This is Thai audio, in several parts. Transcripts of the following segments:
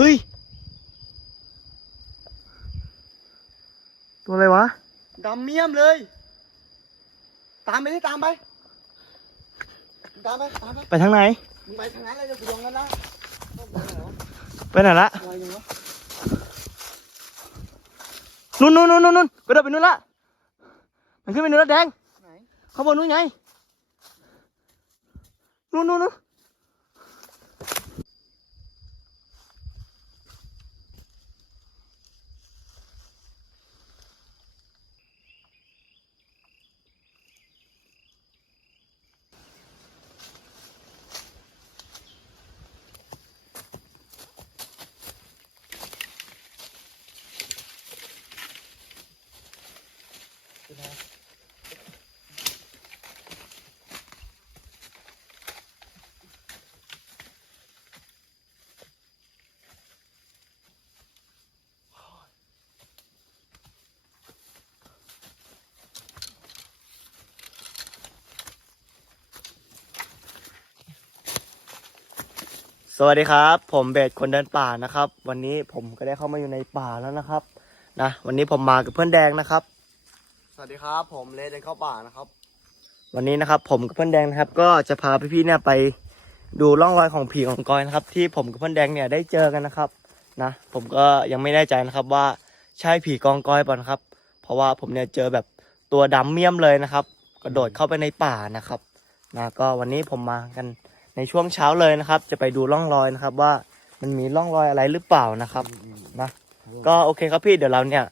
เฮ้ย ตัวอะไรวะ ดำเมี่ยมเลย ตามไปดิตามไป ตามไป ตามไป ไปทางไหน มึงไปทางนั้นเลยเดี๋ยวกูลงกันนะต้องไปไหนวะไปไหนละไวยังวะนู่นนู่นนู่นนู่นกระโดดไปนู่นละ มันขึ้นไปนู่นละแดง ไหนข้างบนนู่นไง นู่นนู่นนู่น สวัสดีครับ ผมเบสคนเดินป่านะครับ วันนี้ผมก็ได้เข้ามาอยู่ในป่าแล้วนะครับนะวันนี้ผมมากับเพื่อนแดงนะครับ สวัสดีครับผมเลเดินเข้าป่านะครับ วันนี้นะครับ ผมกับเพื่อนแดงนะครับ ก็จะพาพี่ๆเนี่ยไปดูร่องรอยของผีของกอยนะครับ ที่ผมกับเพื่อนแดงเนี่ยได้เจอกันนะครับนะผมก็ยังไม่แน่ใจนะครับว่าใช่ผีกองกอยเปล่านะครับ เพราะว่าผมเนี่ยเจอแบบตัวดำเมี่ยมเลยนะครับ กระโดดเข้าไปในป่านะครับนะก็วันนี้ผมมากัน ในช่วงเช้าเลยนะครับ จะไปดูร่องรอยนะครับ ว่ามันมีร่องรอยอะไรหรือเปล่านะครับนะก็โอเคครับพี่เดี๋ยวเราเนี่ย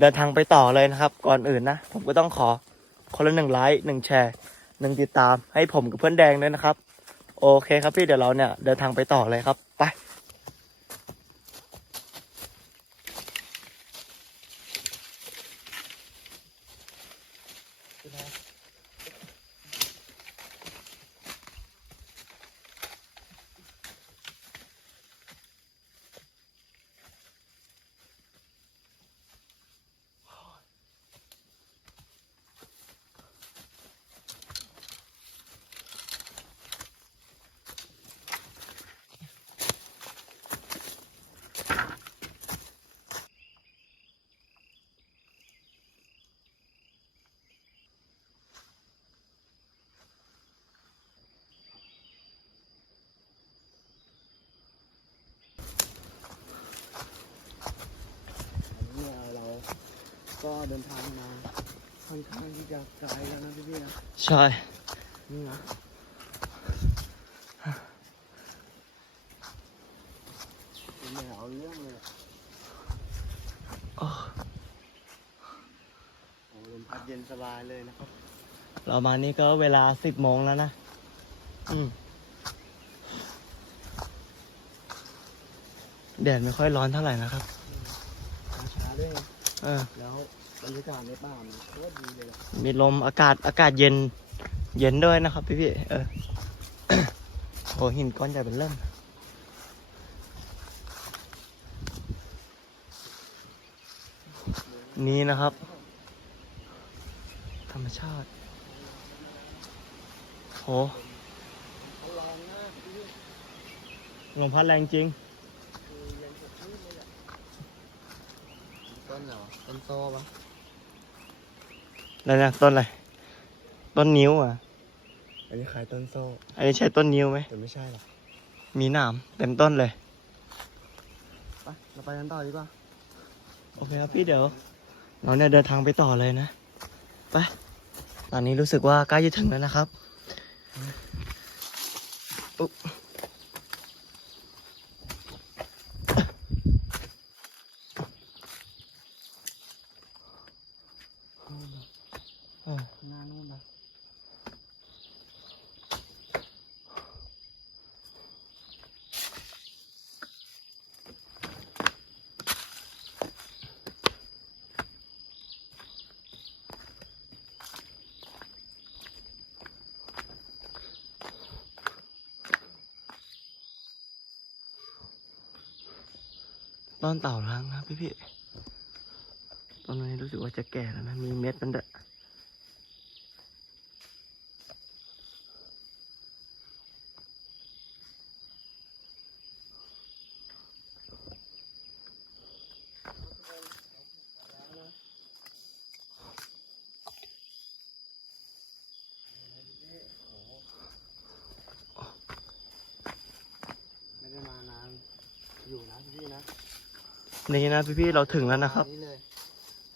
เดินทางไปต่อเลยนะครับ ก่อนอื่นนะผมก็ต้องขอคนละหนึ่งไลค์หนึ่งแชร์หนึ่งติดตามให้ผมกับเพื่อนแดงด้วยนะครับ โอเคครับพี่เดี๋ยวเราเนี่ย เดินทางไปต่อเลยครับไป เนี่ยเรา ก็เดินทางมาค่อนข้างที่จะไกลแล้วนะพี่ๆนะใช่ นี่นะเป็นแนวเอาเรื่องเลยอะโอ้ลมพัดเย็นสบายเลยนะครับ เรามานี่ก็เวลาสิบโมงแล้วนะ อืมแดดไม่ค่อยร้อนเท่าไหร่นะครับ ช้าๆด้วย เออ แล้ว บรรยากาศในป่ามันโคตรดีเลย มีลมอากาศอากาศเย็น เย็นด้วยนะครับพี่พี่เออโอ้หินก้อนใหญ่เป็นเริ่มนี่นะครับ ธรรมชาติโหลองนะพี่ลมพัดแรงจริงต้นเหรอต้นโซ่ปะ แล้วนะต้นอะไร ต้นนิ้วอะ อันนี้ขายต้นโซ่ อันนี้ใช่ต้นนิ้วไหม แต่ไม่ใช่หรอก มีหนามเต็มต้นเลย ไป เราไปกันต่อดีกว่า โอเคครับพี่เดี๋ยว เราเนี่ยเดินทางไปต่อเลยนะ ไป ตอนนี้รู้สึกว่าใกล้จะถึงแล้วนะครับปุ๊บเออ ข้างหน้านู่นนะ ต้นเต่าล้างนะพี่พี่ๆต้นนี้รู้สึกว่าจะแก่แล้วนะ มีเม็ดมันเดะ นี่นะพี่ๆเราถึงแล้วนะครับ นี่เลย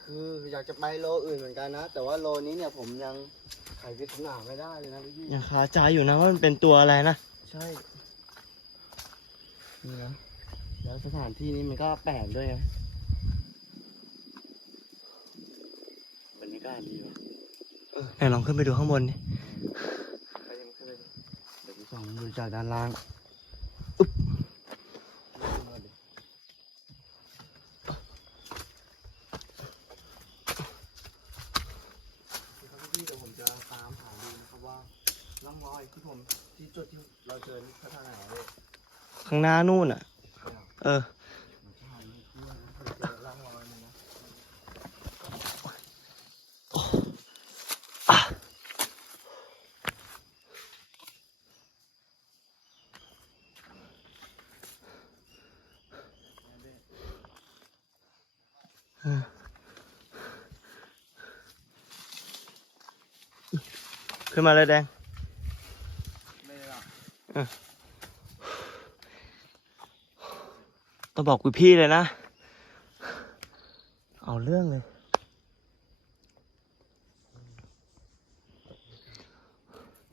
คืออยากจะไปโลอื่นเหมือนกันนะ แต่ว่าโลนี้เนี่ยผมยังไขปริศนาไม่ได้เลยนะพี่ยังคาใจอยู่นะว่ามันเป็นตัวอะไรนะใช่นี่นะแล้วสถานที่นี้มันก็แปลกด้วยนะบรรยากาศดีว่ะไหนลองขึ้นไปดูข้างบนดิ ไปดิมันขึ้นไปดิเดี๋ยวพี่สองดูจากด้านล่าง พี่เดี๋ยวผมจะตามหาดูนะครับว่าร่องรอย ที่ผมที่จุดที่เราเจอนี่เขาทางไหนเลยข้างหน้านู่นอะ เออ เจอร่องรอยมันนะขึ้นมาเลยแดง ต้องบอกคุณพี่เลยนะ เอาเรื่องเลย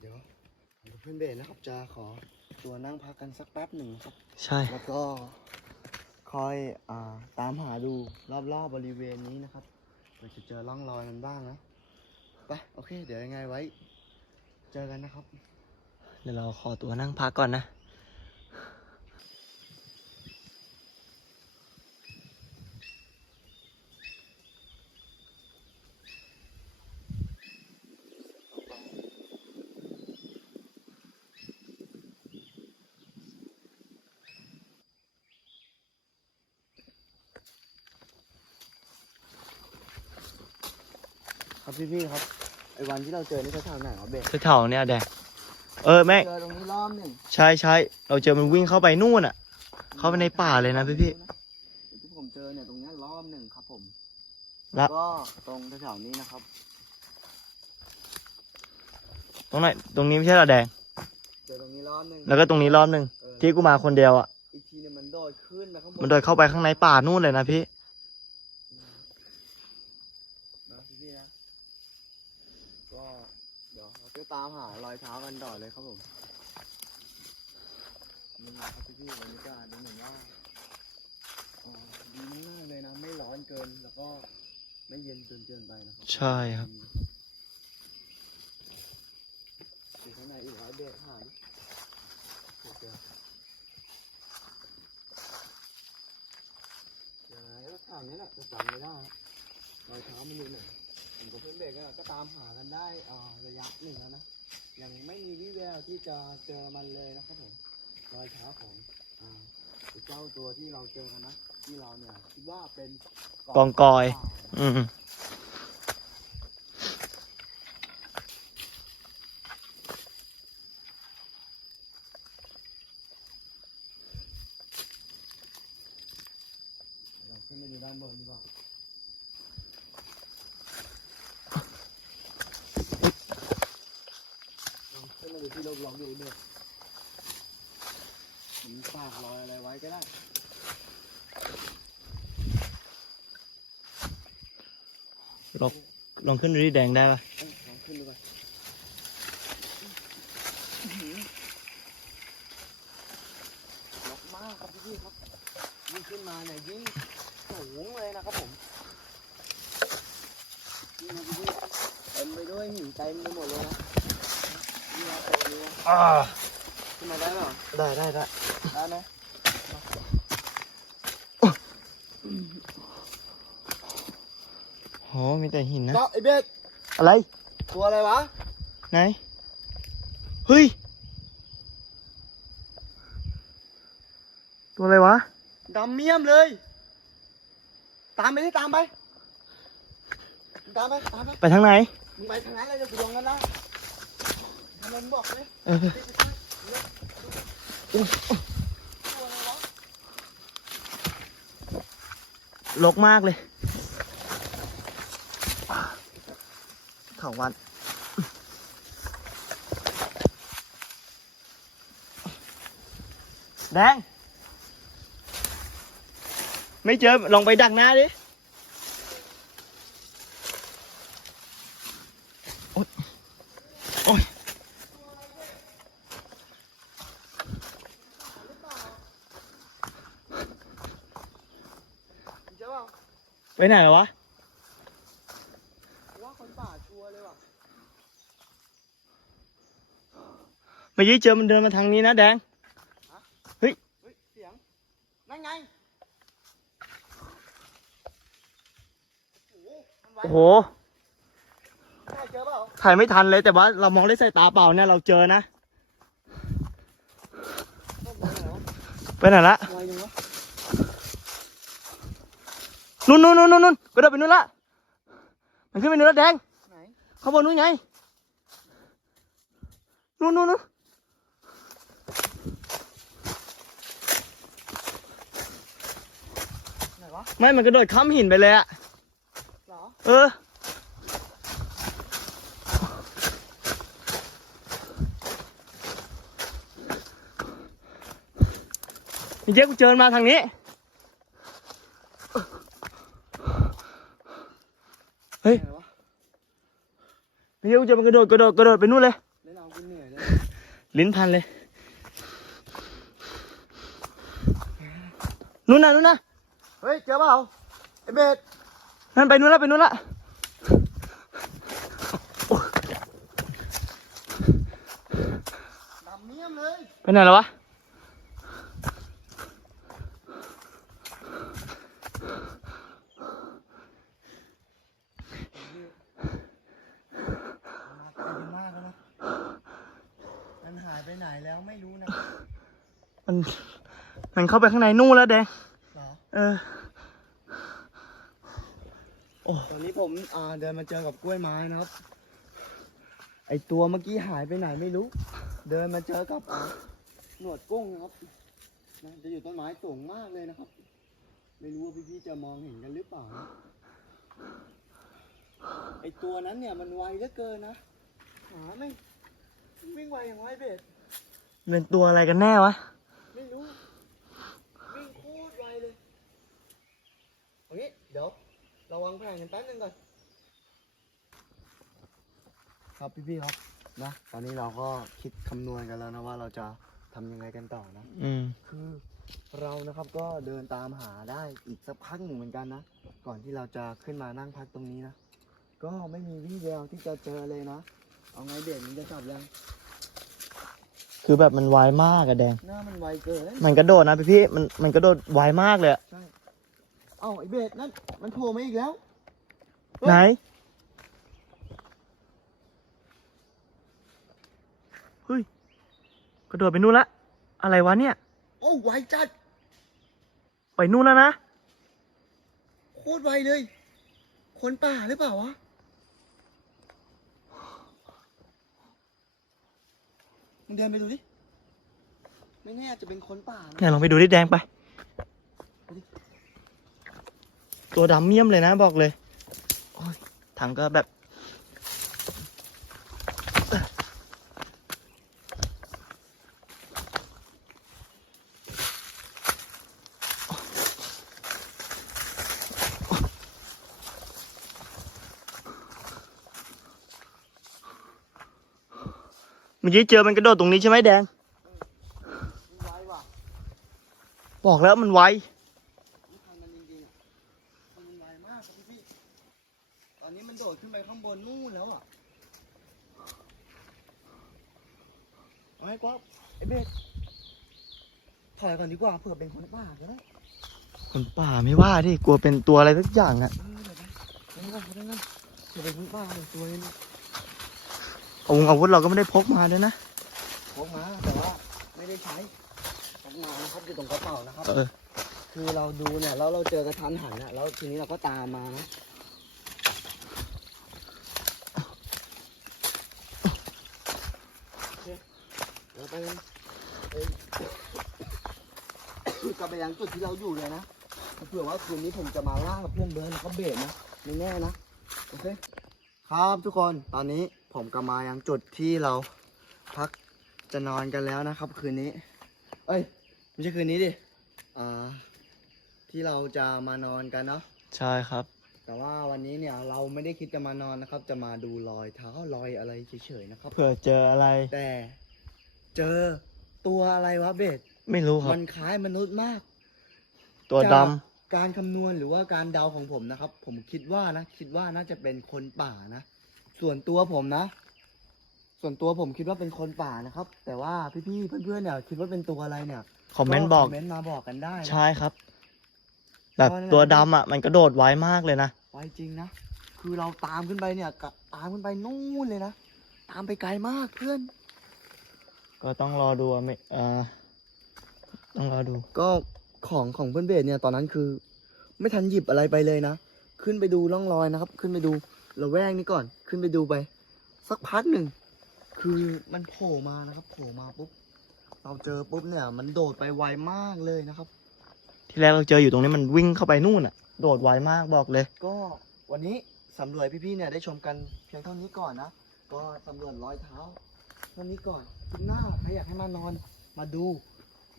เดี๋ยวเพื่อนเบสนะครับจะขอตัวนั่งพักกันสักแป๊บหนึ่งครับ ใช่ แล้วก็คอยอ่าตามหาดูรอบๆบบริเวณนี้นะครับเราจะเจอร่องรอยมันบ้างนะ ไป โอเค เดี๋ยวยังไงไว้ เจอกันนะครับ เดี๋ยวเราขอตัวนั่งพักก่อนนะครับพี่ๆครับไอ้วันที่เราเจอนี่เขาแถวไหนอ๋อเบสแถวๆเนี่ยแดง เออแม่ เจอตรงนี้รอบหนึ่งใช่ใช่เราเจอมันวิ่งเข้าไปนู่นอะ เข้าไปในป่าเลยนะพี่พี่ ที่ผมเจอเนี่ยตรงเนี้ยรอบหนึ่งครับผมละ ก็ตรงแถวๆนี้นะครับ ตรงไหนตรงนี้ไม่ใช่เหรอแดง เจอตรงนี้รอบหนึ่งแล้วก็ตรงนี้รอบหนึ่งเออที่กูมาคนเดียวอะ อีกทีเนี่ยมันโดดขึ้นไปข้างบนมันโดยเข้าไปข้างในป่านู่นเลยนะพี่ นะพี่ๆนะก็เดี๋ยวเราจะตามหารอยเท้ากันต่อเลยครับผมนี่ครับพี่ๆบรรยากาศดูเหมือนว่าอ่าดีมากเลยนะ ไม่ร้อนเกินแล้วก็ไม่เย็นจนเกินไปนะครับใช่ครับอยู่ข้างในอีกร้อยเบสหายเจอเจอเจออะไรก็ข่าวนี้แหละจะจำไม่ได้รอยเท้ามันอยู่ไหน ผมกับเพื่อนเบรกก็ตามหากันได้อ่าระยะหนึ่งแล้วนะยังไม่มีวี่แววที่จะเจอมันเลยนะครับผมรอยเท้าของอ่าเจ้าตัวที่เราเจอกันนะที่เราเนี่ยคิดว่าเป็นกองกอย อืม เราขึ้นไปดูด้านบนดีกว่าลองขึ้นมาดูที่เราลองดูด้วยผ มฝากรอยอะไรไว้ก็ได้ลองลองขึ้นดูที่แดงได้ปะเอ้ยลองขึ้นดูก่อนอื้อหือล็อกมากครับพี่ๆครับยิ่งขึ้นมาเนี่ยยิ่งสูงเลยนะครับผมนี่นะพี่ๆเต็มไปด้วยหินเต็มไปหมดเลยนะนี่นะตัวนี้นะอ่าขึ้นมาได้เปล่าได้ได้ได้ ได้ไหมโหมีแต่หินนะก็ไอเบสอะไร ตัวอะไรวะ ไหน เฮ้ย ตัวอะไรวะ ดำเมี่ยมเลย ตามไปดิตามไป ตามไป ตามไป ไปทางไหน มึงไปทางนั้นเลยเดี๋ยวกูลงกันนะทำไมมึงบอกเลย เออตัวอะไรวะ ลกมากเลยเขาวันแดง ไม่เจอ ลองไปดักหน้าดิโอ๊ยโอ๊ย เจอเปล่า ไปไหนวะ ว่าคนป่าชัวร์เลยว่ะเมื่อกี้เจอมันเดินมาทางนี้นะแดง เฮ้ยเสียง นั่นไงโอ้โหมันไวโอ้โหใช่เจอเปล่าถ่ายไม่ทันเลยแต่ว่าเรามองด้วยสายตาเปล่าเนี่ยเราเจอนะ ต้นไม้ไหนวะไปไหนละไวจังวะ นู่นนู่นนู่นนู่นกระโดดไปนู่นละมันขึ้นไปนู่นละแดงไหนข้างบนนู่นไงนู่นนู่นนู่นไหนวะไม่ มันกระโดดข้ามหินไปเลยอะเหรอ เออนี่เจ๊กูเจอมาทางนี้ เฮ้ยไหนวะนี่เจ๊กูเจอมันกระโดดกระโดดกระโดดไปนู่นเลยเล่นเอากูเหนื่อยเลยลิ้นพันเลยนู่นน่ะนู่นน่ะเฮ้ยเจอเปล่าไอเบสนั่นไปนู่นละไปนู่นละดำเมี่ยมเลยไปไหนแล้ววะ มาไกลกันมากแล้วนะมันหาย ไปไหนแล้วไม่รู้นะมันมันเข้าไปข้างในนู่นแล้วแดงเหรอเออตอนนี้ผมอ่าเดินมาเจอกับกล้วยไม้นะครับ ไอตัวเมื่อกี้หายไปไหนไม่รู้ เดินมาเจอกับอ่าหนวดกุ้งนะครับนะจะอยู่ต้นไม้สูงมากเลยนะครับ ไม่รู้ว่าพี่ๆจะมองเห็นกันหรือเปล่านะไอตัวนั้นเนี่ยมันไวเหลือเกินนะหาไม่วิ่งไวอย่างไวเบส เป็นตัวอะไรกันแน่วะ ไม่รู้วิ่งโคตรไวเลยเอางี้เดี๋ยวเราวางแผนกันแป๊บนึงก่อน ครับพี่ๆครับนะตอนนี้เราก็คิดคำนวณกันแล้วนะว่าเราจะทำยังไงกันต่อนะ อืม คือเรานะครับก็เดินตามหาได้อีกสักพักหนึ่งเหมือนกันนะ ก่อนที่เราจะขึ้นมานั่งพักตรงนี้นะ ก็ไม่มีวี่แววที่จะเจอเลยนะ เอาไงเด็กมันจะกลับยัง คือแบบมันไวมากอะแดง หน้ามันไวเกินมันกระโดดนะพี่พี่มันมันกระโดดไวมากเลยอะใช่เอ้าไอเบสนั่นมันโผล่มาอีกแล้ว เฮ้ย ไหน เฮ้ย กระโดดไปนู่นละ อะไรวะเนี่ย โอ้ไวจัดไปนู่นแล้วนะ โคตรไวเลย คนป่าหรือเปล่าวะ มึงเดินไปดูดิ ไม่แน่อาจจะเป็นคนป่านะเนี่ยลองไปดูดิแดงไป ตัวดำเมี่ยมเลยนะบอกเลยโอ้ยถังก็แบบ เมื่อกี้เจอมันกระโดดตรงนี้ใช่ไหมแดงมันไวว่ะบอกแล้วมันไวไม่ทันมันจริงๆอะมันไวมากครับพี่พี่ตอนนี้มันโดดขึ้นไปข้างบนนู่นแล้วอะเอาไงก๊อฟไอ้เบสถอยก่อนดีกว่าเผื่อเป็นคนป่าก็ได้คนป่าไม่ว่าดิกลัวเป็นตัวอะไรสักอย่างอะเออเดี๋ยวไปเดี๋ยวไปเดี๋ยวไปเดี๋ยวเป็นคนป่าเลยตัวนี้ อาวุธอาวุธเราก็ไม่ได้พกมาด้วยนะ พกมาแต่ว่าไม่ได้ใช้พกมานะครับอยู่ตรงกระเป๋านะครับ เออ คือเราดูเนี่ยแล้วเราเจอกระทันหันอะแล้วทีนี้เราก็ตามมานะโอเคเดี๋ยวไปกันเอ้ยกลับไปยังจุดที่เราอยู่เลยนะเผื่อว่าคืนนี้ผมจะมาล่ากับเพื่อนเบิร์นแล้วก็เบสนะไม่แน่นะโอเคครับทุกคนตอนนี้ ผมก็มายังจุดที่เราพักจะนอนกันแล้วนะครับ คืนนี้ เอ้ยไม่ใช่คืนนี้ดิอ่าที่เราจะมานอนกันเนาะใช่ครับ แต่ว่าวันนี้เนี่ยเราไม่ได้คิดจะมานอนนะครับ จะมาดูรอยเท้ารอยอะไรเฉยๆนะครับ เผื่อเจออะไร แต่เจอตัวอะไรวะเบสไม่รู้ครับ มันคล้ายมนุษย์มาก ตัวดจากการคำนวณหรือว่าการเดาของผมนะครับ ผมคิดว่านะ คิดว่าน่าจะเป็นคนป่านะ ส่วนตัวผมนะ ส่วนตัวผมคิดว่าเป็นคนป่านะครับ แต่ว่าพี่ๆเพื่อนๆเนี่ย คิดว่าเป็นตัวอะไรเนี่ยำคอมเมนต์บอกคอมเมนต์มาบอกกันได้นะใช่ครับ แบบเพราะฉะนั้นตัวดำอะ มันกระโดดไวมากเลยนะ ไว้จริงนะ คือเราตามขึ้นไปเนี่ยกะตามขึ้นไปนู่นเลยนะ ตามไปไกลมากเพื่อน ก็ต้องรอดูอะไม่เอ่อต้องรอดู ก็ของของเพื่อนเบสเนี่ยตอนนั้นคือ ไม่ทันหยิบอะไรไปเลยนะ ขึ้นไปดูร่องรอยนะครับ ขึ้นไปดูระแวกนี้ก่อน ขึ้นไปดูไป สักพักหนึ่ง คือมันโผล่มานะครับ โผล่มาปุ๊บ เราเจอปุ๊บเนี่ย มันโดดไปไวมากเลยนะครับ ที่แรกเราเจออยู่ตรงนี้มันวิ่งเข้าไปนู่นอะ โดดไวมากบอกเลย ก็วันนี้สำรวจพี่ๆเนี่ยได้ชมกันเพียงเท่านี้ก่อนนะ ก็สำรวจรอยเท้าเท่านี้ก่อนคุณหน้าใครอยากให้มานอนมาดู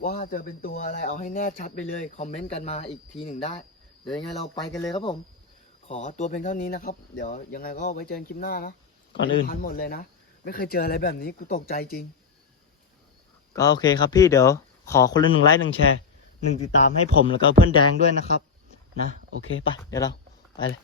ว่าเจอเป็นตัวอะไรเอาให้แน่ชัดไปเลย คอมเมนต์กันมาอีกทีหนึ่งได้ เดี๋ยวยังไงเราไปกันเลยครับผม ขอตัวเพียงเท่านี้นะครับ เดี๋ยวยังไงก็ไว้เจอกันคลิปหน้านะก่อนอื่น พันหมดเลยนะ ไม่เคยเจออะไรแบบนี้กูตกใจจริง ก็โอเคครับพี่เดี๋ยว ขอคนละหนึ่งไลค์หนึ่งแชร์หนึ่งติดตามให้ผมแล้วก็เพื่อนแดงด้วยนะครับ นะ โอเคไปเดี๋ยวเราไปเลย